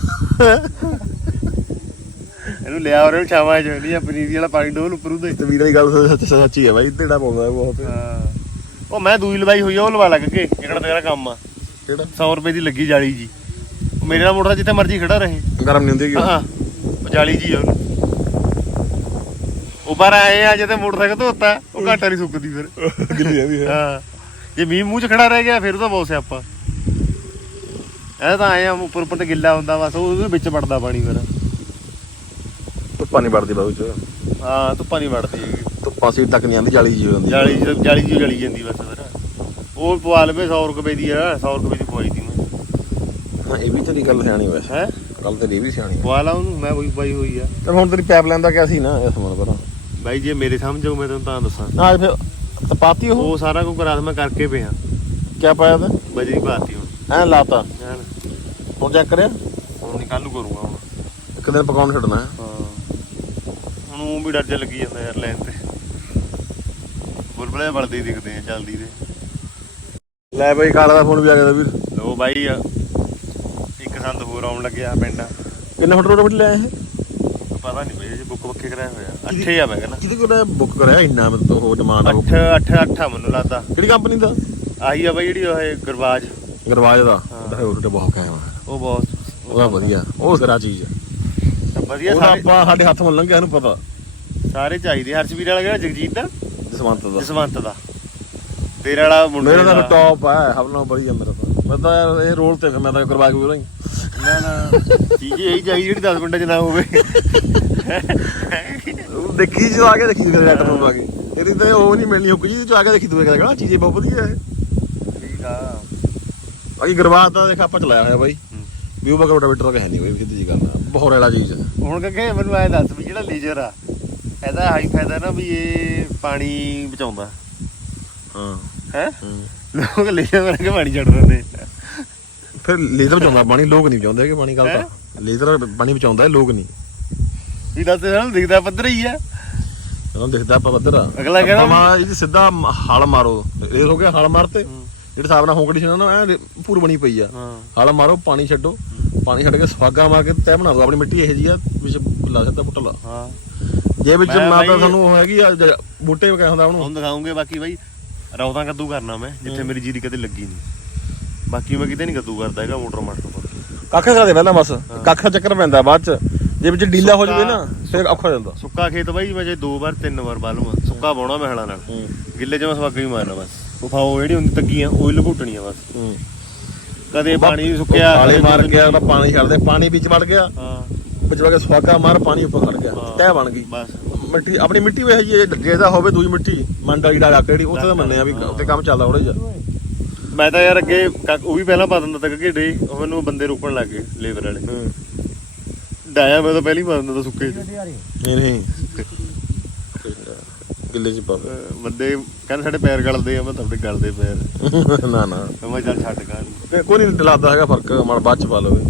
ਇਹਨੂੰ ਲਿਆ ਔਰ ਇਹਨੂੰ ਛਾਵਾਂ ਚ ਨਹੀਂ ਆ ਪਨੀਰੀ ਵਾਲਾ ਪਾਣੀ ਡੋਲ ਉੱਪਰ ਉਹਦੇ। ਤੇ ਵੀਰ ਦੀ ਗੱਲ ਸੱਚ ਸੱਚੀ ਹੈ ਬਾਈ ਢੇੜਾ ਪਾਉਂਦਾ ਬਹੁਤ। ਹਾਂ। ਉਹ ਮੈਂ ਦੂਈ ਲਵਾਈ ਹੋਈ ਆ ਉਹ ਲਵਾ ਲੱਗ ਕੇ ਜਿਹੜਾ ਤੇਰਾ ਕੰਮ ਆ। ਕਿਹੜਾ? 100 ਰੁਪਏ ਦੀ ਲੱਗੀ ਜਾਲੀ ਜੀ। ਉਹ ਮੇਰੇ ਨਾਲ ਮੋਟਰ ਜਿੱਥੇ ਮਰਜ਼ੀ ਖੜਾ ਰਹੇ। ਗਰਮ ਨਹੀਂ ਹੁੰਦੀ ਕਿ ਹਾਂ ਉਹ ਜਾਲੀ ਜੀ ਆ। ਉਹਨੂੰ ਉੱਪਰ ਆਏ ਆ ਜਦੋਂ ਮੋਟਰਸਾਈਕਲ ਧੋਤਾ ਉਹ ਘਾਟਾ ਨਹੀਂ ਸੁੱਕਦੀ ਫਿਰ। ਗਿੱਲੀ ਵੀ ਹੈ। ਹਾਂ ਜੇ ਮੀਂਹ ਮੂੰਹ ਚ ਖੜਾ ਰਹਿ ਗਿਆ ਫਿਰ ਉਹਦਾ ਬਹੁਤ ਸਿਆਪਾ। ਇਹ ਤਾਂ ਆਏ ਆ ਉੱਪਰ ਉੱਪਰ ਤੇ ਗਿੱਲਾ ਹੁੰਦਾ ਬਸ ਉਹ ਉਹਦੇ ਵਿੱਚ ਵੜਦਾ ਪਾਣੀ ਫਿਰ। ਧੁੱਪਾਂ ਨਹੀਂ ਵੜਦੀ ਬਾਬੂ ਚ ਹਾਂ ਧੁੱਪਾਂ ਨਹੀਂ ਵੜਦੀ ਹੈਗੀ। ਧੁੱਪਾਂ ਸੀ ਤੱਕ ਨਹੀਂ ਆਂਦੀ ਜਾਲੀ ਜੀ ਹੁੰਦੀ ਜਾਲੀ ਜਿਹੀ- ਜਾਲੀ ਜੀ ਜਲੀ ਜਾਂਦੀ ਬਸ। ਫਿਰ ਉਹ ਪਵਾ ਲਵੇ 100 ਰੁਪਏ ਦੀ ਆ 100 ਰੁਪਏ ਦੀ ਪਵਾਈ ਦੀ ਮੈਂ। ਹਾਂ ਇਹ ਵੀ ਤੇਰੀ ਗੱਲ ਸਿਆਣੀ ਵੈਸੇ। ਹੈ? ਗੱਲ ਤੇਰੀ ਵੀ ਸਿਆਣੀ ਪਵਾ ਲਾ ਉਹਨੂੰ ਮੈਂ ਉਹੀ ਪਾਈ ਹੋਈ ਆ। ਤੇ ਹੁਣ ਤੇਰੀ ਪਾਈਪ ਲਾਈਨ ਦਾ ਕਿਆ ਸੀ ਨਾ ਇਸ ਮਨ ਪਰ ਬਾਈ ਜੇ ਮੇਰੇ ਸਮਝ ਆਉ ਮੈਂ ਤੈਨੂੰ ਤਾਂ ਦੱਸਾਂ। ਨਾ ਫਿਰ ਤਪਾਤੀ ਉਹ? ਉਹ ਸਾਰਾ ਕੁਝ ਰਾਤ ਮੈਂ ਕਰਕੇ ਪਿਆ। ਕਿਆ ਪਾਇਆ ਤੇ ਬਜਰੀ ਪਾਤੀ ਹੁਣ ਐ ਲਾਤਾ? ਐਨ। ਹੁਣ ਚੈੱਕ ਕਰਿਆ? ਹੁਣ ਨਿਕਾਲ ਨੂੰ ਕਰੂੰਗਾ ਹੁਣ। ਇੱਕ ਦਿਨ ਪਕਾਉਣ ਛੱਡਣਾ। ਹੈ। ਹਾਂ ਹੁਣ ਉਹ ਵੀ ਡਰ ਜਾ ਲੱਗੀ ਜਾਂਦਾ ਯਾਰ ਲੈਣ ਤੇ। ਬੁਲਬੁਲੇ ਬਲਦੇ ਦਿਖਦੇ ਆ ਚੱਲਦੀ ਦੇ। ਲੈ ਬਈ ਕਾਲਾ ਦਾ ਫੋਨ ਵੀ ਆ ਗਿਆ ਵੀਰ। ਲੋ ਬਾਈ ਆ, ਇੱਕ ਸੰਦ ਹੋਰ ਆਉਣ ਲੱਗਿਆ ਪਿੰਡ। ਕਿੰਨੇ ਫੁੱਟ ਰੋਡ ਲਿਆ ਇਹ? ਪਤਾ ਨਹੀਂ ਬਈ ਜੇ ਬੁੱਕ ਬੱਕੇ ਕਰਾਇਆ ਹੋਇਆ ਅੱਠੇ ਆ ਮੈਂ ਕਹਿੰਦਾ। ਕਿਹਦੇ ਕੋਲ ਬੁੱਕ ਕਰਿਆ ਇੰਨਾ ਮਤਲਬ ਉਹ ਆ book। ਅੱਠ ਅੱਠ ਅੱਠ ਆ ਮੈਨੂੰ ਲੱਗਦਾ। ਕਿਹੜੀ ਕੰਪਨੀ ਦਾ? ਆਹੀ ਆ ਬਾਈ ਜਿਹੜੀ ਉਹ ਗਰਵਾਜ ਗਰਵਾਜ ਦਾ। ਉਹ ਤੇ ਬਹੁਤ ਕਾਇਮ ਆ। ਉਹ ਬਹੁਤ ਉਹਦਾ ਵਧੀਆ। ਉਹ ਸਿਰਾ ਚੀਜ਼ ਹੈ ਵਧੀਆ ਸਾਰੇ ਆਪਾਂ ਸਾਡੇ ਹੱਥ ਮੱਲ ਲੰਘਿਆ ਇਹਨੂੰ ਪਤਾ। ਸਾਰੇ ਚਾਹੀਦੇ ਹਰਸ਼ਵੀਰ ਵਾਲਾ ਕਿਹੜਾ? ਜਗਜੀਤ ਦਾ? ਜਸਵੰਤ ਦਾ। ਜਸਵੰਤ ਦਾ। ਤੇਰੇ ਵਾਲਾ ਮੁੰਡੇ ਮੇਰਾ ਤਾਂ ਟੌਪ ਹੈ ਹਵ ਨਾਲ ਵਧੀਆ ਮੇਰਾ ਤਾਂ ਮੈਂ ਤਾਂ ਯਾਰ ਇਹ ਰੋਲ ਤੇ ਫਿਰ ਮੈਂ ਤਾਂ ਕਰਵਾ ਕੇ ਵੀ ਰਹੀ ਨਾ ਨਾ ਚੀਜ਼ ਇਹੀ ਚਾਹੀਦੀ ਜਿਹੜੀ 10 ਮਿੰਟਾਂ ਚ ਨਾ ਹੋਵੇ। ਦੇਖੀ ਜੀ ਆ ਕੇ ਦੇਖੀ ਫਿਰ ਰੈਟ ਨੂੰ ਆ ਕੇ। ਇਹਦੀ ਤਾਂ ਉਹ ਨਹੀਂ ਮਿਲਣੀ ਹੁੱਕ ਜੀ ਚ ਆ ਕੇ ਦੇਖੀ ਤੂੰ ਕਹਿੰਦਾ ਚੀਜ਼ੇ ਬਹੁਤ ਵਧੀਆ ਹੈ। ਠੀਕ ਆ। ਅਗੀ ਗਰਵਾਜ ਦਾ ਦੇਖ ਆਪਾਂ ਚਲਾਇਆ ਹੋਇਆ ਬਾਈ। ਵੀ ਉਹ ਬਕਰ ਰੋਟਾਵੇਟਰ ਤਾਂ ਹੈ ਨਹੀਂ ਬਾਈ ਸਿੱਧੀ ਜੀ ਗੱਲ ਬਹੁਤ ਰੈਲਾ ਚੀਜ਼ ਹੁਣ ਕਹਿੰਗੇ ਮੈਨੂੰ ਐ ਦੱਸ ਵੀ ਜਿਹੜਾ ਲੇਜ਼ਰ ਆ ਇਹਦਾ ਹਾਈ ਫਾਇਦਾ ਨਾ ਵੀ ਇਹ ਪਾਣੀ ਬਚਾਉਂਦਾ। ਹਾਂ। ਹੈ? ਹੂੰ। ਲੋਕ ਲੇਜ਼ਰ ਬਣ ਕੇ ਪਾਣੀ ਛੱਡ ਦਿੰਦੇ। ਫਿਰ ਲੇਜ਼ਰ ਬਚਾਉਂਦਾ ਪਾਣੀ ਲੋਕ ਨਹੀਂ ਬਚਾਉਂਦੇ ਕਿ ਪਾਣੀ ਗੱਲ ਤਾਂ। ਲੇਜ਼ਰ ਪਾਣੀ ਬਚਾਉਂਦਾ ਹੈ, ਲੋਕ ਨਹੀਂ। ਵੀ ਦੱਸ ਸਾਨੂੰ ਦਿਖਦਾ ਪੱਧਰ ਹੀ ਆ। ਜਦੋਂ ਦਿਖਦਾ ਆਪਾਂ ਪੱਧਰ ਆ। ਅਗਲਾ ਕਹਿੰਦਾ ਆਪਾਂ ਮਾ ਇਹ ਸਿੱਧਾ ਮ- ਹਲ ਮਾਰੋ। ਇਹ ਹੋ ਗਿਆ ਹਲ ਮਾਰਤੇ। ਜਿਹੜੇ ਹਿਸਾਬ ਨਾਲ ਹੋਂ ਕੰਡੀਸ਼ਨ ਨਾ ਐ ਪੂਰ ਬਣੀ ਪਈ ਆ। ਹਾਂ। ਹਲ ਮਾਰੋ ਪਾਣੀ ਛੱਡੋ। ਪਾਣੀ ਛੱਡ ਕੇ ਸਵਾਗਾ ਮਾਰ ਕੇ ਤੈ ਬਣਾ ਦੋ। ਆਪਣੀ ਮਿੱਟੀ ਇਹੋ ਜੀ ਆ ਵਿੱਚ ਲਾ ਸਕਦਾ ਬੁੱਟਾ ਲਾ ਹਾਂ। ਜੇ ਵਿੱਚ ਮੈਂ ਨਾ ਤਾਂ ਬਾਈ- ਤੁਹਾਨੂੰ ਉਹ ਹੈਗੀ ਆ ਜ- ਬੂਟੇ ਵਗੈਰਾ ਹੁੰਦਾ ਉਹਨੂੰ। ਹੁਣ ਦਿਖਾਉਂਗੇ ਬਾਕੀ ਬਾਈ। ਰੌਦਾਂ ਕੱਦੂ ਕਰਨਾ ਮੈਂ ਜਿੱਥੇ ਮੇਰੀ ਜੀਰੀ ਕਦੇ ਲੱਗੀ ਨਹੀਂ। ਬਾਕੀ ਮੈਂ ਕਿਤੇ ਨਹੀਂ ਕੱਦੂ ਕਰਦਾ ਹੈਗਾ ਮੋਟਰ ਮਾਟਰ ਪਰ ਕੱਖ ਕਰਾ ਦੇ ਪਹਿਲਾਂ ਬਸ ਕੱਖ ਚੱਕਰ ਪੈਂਦਾ ਬਾਅਦ ਚ। ਜੇ ਵਿੱਚ ਡੀਲਾ ਹੋ ਜਾਵੇ ਨਾ ਫਿਰ ਔਖਾ ਹੋ ਜਾਂਦਾ। ਸੁੱਕਾ ਖੇਤ ਬਾਈ ਮੈਂ ਜੇ ਦੋ ਵਾਰ ਤਿੰਨ ਵਾਰ ਬਾਲੂਗਾ ਸੁੱਕਾ ਪਾਉਣਾ ਮੈਂ ਹਲਾਂ ਨਾਲ। ਗਿੱਲੇ ਚ ਮੈਂ ਸਵਾਗਾ ਹੀ ਮਾਰਨਾ ਬਸ। ਉਹ ਫਾਓ ਜਿਹੜੀ ਹੁੰਦੀ ਤੱਗੀਆਂ ਉਹ ਹੀ ਲਪੂਟਣੀਆਂ ਬਸ। ਕਦੇ ਪਾਣੀ ਸੁੱਕਿਆ ਕਦੇ ਮਾਰ ਗਿਆ। ਤਾਂ ਪਾਣੀ ਛੱਡਦੇ ਪਾਣੀ ਵਿੱਚ ਵੜ ਗਿਆ। ਹਾਂ। ਵਿੱਚ ਵੜ ਕੇ ਸਵਾਗਾ ਮਾਰ ਪਾਣੀ ਉੱਪਰ ਖੜ ਗਿਆ। ਤੈ ਬਣ ਗਈ। ਬਸ। ਮਿੱਟੀ ਆਪਣੀ ਮਿੱਟੀ ਵੇ ਜੀ ਜੇ ਦਾ ਹੋਵੇ ਦੂਜੀ ਮਿੱਟੀ ਮੰਡਾ ਜਿਹੜਾ ਰੱਖ ਜਿਹੜੀ ਉੱਥੇ ਤਾਂ ਮੰਨਿਆ ਵੀ ਉੱਥੇ ਕੰਮ ਚੱਲਦਾ ਉਹਦੇ ਜਿਹਾ। ਮੈਂ ਤਾਂ ਯਾਰ ਅੱਗੇ ਉਹ ਵੀ ਪਹਿਲਾਂ ਪਾ ਦਿੰਦਾ ਤਾਂ ਕਿ ਡੇ ਉਹ ਮੈਨੂੰ ਬੰਦੇ ਰੋਕਣ ਲੱਗ ਗਏ ਲੇਬਰ ਵਾਲੇ। ਹੂੰ। ਡਾਇਆ ਮੈਂ ਤਾਂ ਪਹਿਲਾਂ ਹੀ ਪਾ ਦਿੰਦਾ ਤਾਂ ਸੁੱਕੇ ਚ। ਨਹੀਂ ਨਹੀਂ। ਗਿੱਲੇ ਚ ਪਾ ਅਹ ਬੰਦੇ ਕਹਿੰਦੇ ਸਾਡੇ ਪੈਰ ਗਲਦੇ ਆ ਮੈਂ ਤੁਹਾਡੇ ਗਲਦੇ ਪੈਰ। ਨਾ ਨਾ। ਮੈਂ ਕਿਹਾ ਚੱਲ ਛੱਡ ਗਾ ਤੇ ਕੋਈ ਨਹੀਂ ਲੱਗਦਾ ਹੈਗਾ ਫ਼ਰਕ ਮੜ ਬਾਅਦ ਚ ਪਾ ਲਵੇ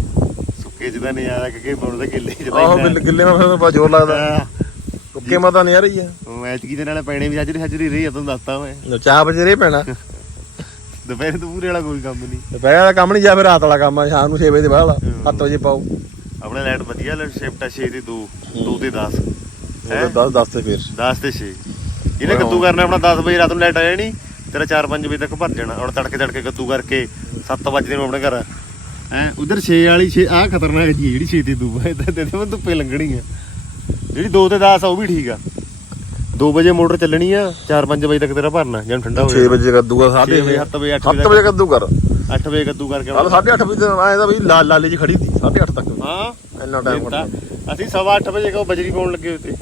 ਸੁੱਕੇ ਚ ਤਾਂ ਨਹੀਂ ਆਇਆ ਕਿ ਪਾਉਣ ਦੇ ਗਿੱਲੇ ਚ ਆਹੋ ਗਿੱਲੇ ਗਿੱਲੇ ਨਾਲ ਫਿਰ ਜ਼ੋਰ ਲੱਗਦਾ। ਹਾਂ। ਕੁੱਕੇ ਮਾ ਤਾਂ ਨਹੀਂ ਆ ਰਹੀ ਆ। ਮੈਚ ਕੀ ਦੇ ਨਾਲ ਪੈਣੇ ਵੀ ਹਜਰੀ ਹਜਰੀ ਰਹੀ ਆ ਤੁਹਾਨੂੰ ਦੱਸਤਾ ਮੈਂ। ਚਾਹ ਵਜੇ ਰੇ ਪੈਣਾ ਦੁਪਹਿਰ ਤੋਂ ਪੂਰੇ ਵਾਲਾ ਕੋਈ ਕੰਮ ਨਹੀਂ। ਦੁਪਹਿਰ ਵਾਲਾ ਕੰਮ ਨਹੀਂ ਜਾਂ ਫਿਰ ਰਾਤ ਵਾਲਾ ਕੰਮ ਆ ਸ਼ਾਮ ਨੂੰ 6 ਵਜੇ ਦੇ ਬਾਅਦ 7 ਵਜੇ ਪਾਓ। ਆਪਣੇ ਲਾਈਟ ਵਧੀਆ ਲਾਈਟ ਸ਼ਿਫਟ ਆ 6 ਤੇ 2 2 ਤੇ 10 ਉਹਦੇ 10 10 ਤੇ ਫਿਰ। 10 ਤੇ 6 ਇਹਨੇ ਕੱਦੂ ਕਰਨਾ ਆਪਣਾ 10 ਵਜੇ ਰਾਤ ਨੂੰ ਲਾਈਟ ਆ ਜਾਣੀ ਤੇਰਾ 4-5 ਵਜੇ ਤੱਕ ਭਰ ਜਾਣਾ। ਹੁਣ ਤੜਕੇ ਤੜਕੇ ਕੱਦੂ ਕਰਕੇ 7 ਵਜੇ ਨੂੰ ਆਪਣੇ ਘਰ। ਹੈ ਉਧਰ 6 ਵਾਲੀ 6 ਆ ਖਤਰਨਾਕ ਜੀ ਜਿਹੜੀ 6 ਤੇ ਦੂਬਾ ਇਦਾਂ ਤੇ ਮੈਂ ਧੁੱਪੇ ਲੰਘਣੀ ਆ। ਜਿਹੜੀ 2 ਤੇ 10 ਆ ਉਹ ਵੀ ਠੀਕ ਆ। 2 ਵਜੇ ਮੋਟਰ ਚੱਲਣੀ ਆ 4-5 ਵਜੇ ਤੱਕ ਤੇਰਾ ਭਰਨਾ ਜਦ ਠੰਡਾ ਹੋ 6 ਵਜੇ ਕੱਦੂਗਾ 8:30 ਛੇ ਵਜੇ, ਸੱਤ ਵਜੇ, ਅੱਠ 7 ਵਜੇ ਕੱਦੂ ਕਰ। 8 ਵਜੇ ਕੱਦੂ ਕਰਕੇ ਕੱਲ 8:30 ਵਜੇ ਆਏ ਤਾਂ ਬਈ ਲਾ- ਲਾਲੀ ਜੀ ਖੜੀ ਸੀ 8:30 ਤੱਕ। ਹਾਂ। ਇੰਨਾ ਟਾਈਮ ਤਾਂ ਅਸੀਂ ਸਵਾ ਅੱਠ ਵਜੇ ਕੋ ਬਜਰੀ ਪਾਉਣ ਲੱਗੇ ਉੱਤੇ।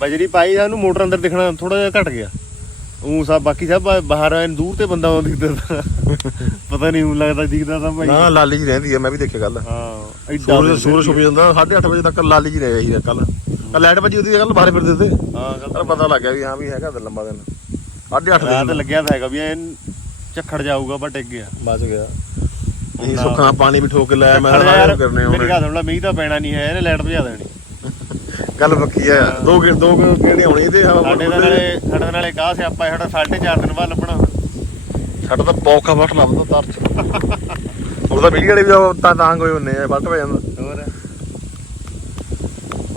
ਬਜਰੀ ਪਾਈ ਸਾਨੂੰ ਮੋਟਰ ਅੰਦਰ ਦਿਖਣਾ ਥੋੜਾ ਜਿਹਾ ਘਟ ਗਿਆ। ਉਹ ਸਭ ਬਾਕੀ ਸਭ ਬਾਹਰ ਐਨ ਦੂਰ ਤੇ ਬੰਦਾ ਉਹ ਦਿਖਦਾ ਤਾ। ਪਤਾ ਨਹੀਂ ਉਹ ਲੱਗਦਾ ਦਿਖਦਾ ਤਾਂ ਭਾਈ। ਨਾ ਲਾਲੀ ਜੀ ਰਹਿੰਦੀ ਆ ਮੈਂ ਵੀ ਦੇਖਿਆ ਕੱਲ ਹਾਂ ਸੂਰਜ ਸੂਰਜ ਛੁਪ ਜਾਂਦਾ 8:30 ਵਜੇ ਤੱਕ ਲਾਲੀ ਜੀ ਰਹਿ ਗਈ ਕੱਲ ਕੱਲ ਲਾਈਟ ਵੱਜੀ ਉਹਦੀ ਕੱਲ ਬਾਹਰ ਫਿਰਦੇ ਤੇ ਹਾਂ ਪਤਾ ਲੱਗ ਗਿਆ ਵੀ ਹਾਂ ਵੀ ਹੈਗਾ ਤਾਂ ਲੰਬਾ ਦਿਨ। 8:30 ਰਾਤ ਵਜੇ। ਲੱਗਿਆ ਤਾਂ ਹੈਗਾ ਵੀ ਐਨ ਝੱਖੜ ਜਾਊਗਾ ਪਰ ਟਿਕ ਗਿਆ। ਬਚ ਗਿਆ। ਨਹੀਂ ਸੁੱਖਣਾ ਪਾਣੀ ਵੀ ਠੋਕ ਕੇ ਲਾਇਆ ਮੈਂ ਤਾਂ ਕਰਨੇ ਮੇਰੀ ਹੁਣ ਗੱਲ ਸੁਣ ਲੈ ਮੀਂਹ ਤਾਂ ਪੈਣਾ ਨਹੀਂ ਹੈ ਇਹਨੇ ਲਾਈਟ ਭਜਾ ਦੇਣੀ। ਗੱਲ ਪੱਕੀ ਆ। ਦੋ ਗੇ- ਦੋ ਕਿਹੜੇ ਆਉਣੀ ਤੇ ਸਾਡੇ ਦਾ ਨਾਲੇ ਸਾਡੇ ਨਾਲੇ ਕਾਹ ਸਿਆਪਾ ਹੈ, ਸਾਡਾ 4.5 ਦਿਨ ਬਾਅਦ ਲੱਭਣਾ। ਸਾਡਾ ਤਾਂ ਪੌਖਾ ਫਟ ਲੱਭਦਾ ਤਰ ਚ। ਉਹ ਤਾਂ ਵੀਡੀਓ ਵਾਲੇ ਵੀ ਉਹ ਤਾਂ ਤਾਂ ਕੋਈ ਹੁੰਨੇ ਆ ਫਟ ਪੈ ਜਾਂਦਾ। ਹੋਰ?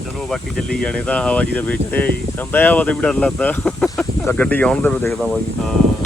ਚਲੋ ਬਾਕੀ ਚੱਲੀ ਜਾਣੇ ਤਾਂ ਹਵਾ ਜੀ ਦਾ ਵੇਚਦੇ ਆ ਜੀ। ਸੰਦਾ ਹਵਾ ਤੇ ਵੀ ਡਰ ਲੱਗਦਾ। ਤਾਂ ਗੱਡੀ ਆਉਣ ਦੇ ਵੀ ਦੇਖਦਾ ਬਾਈ। ਹਾਂ।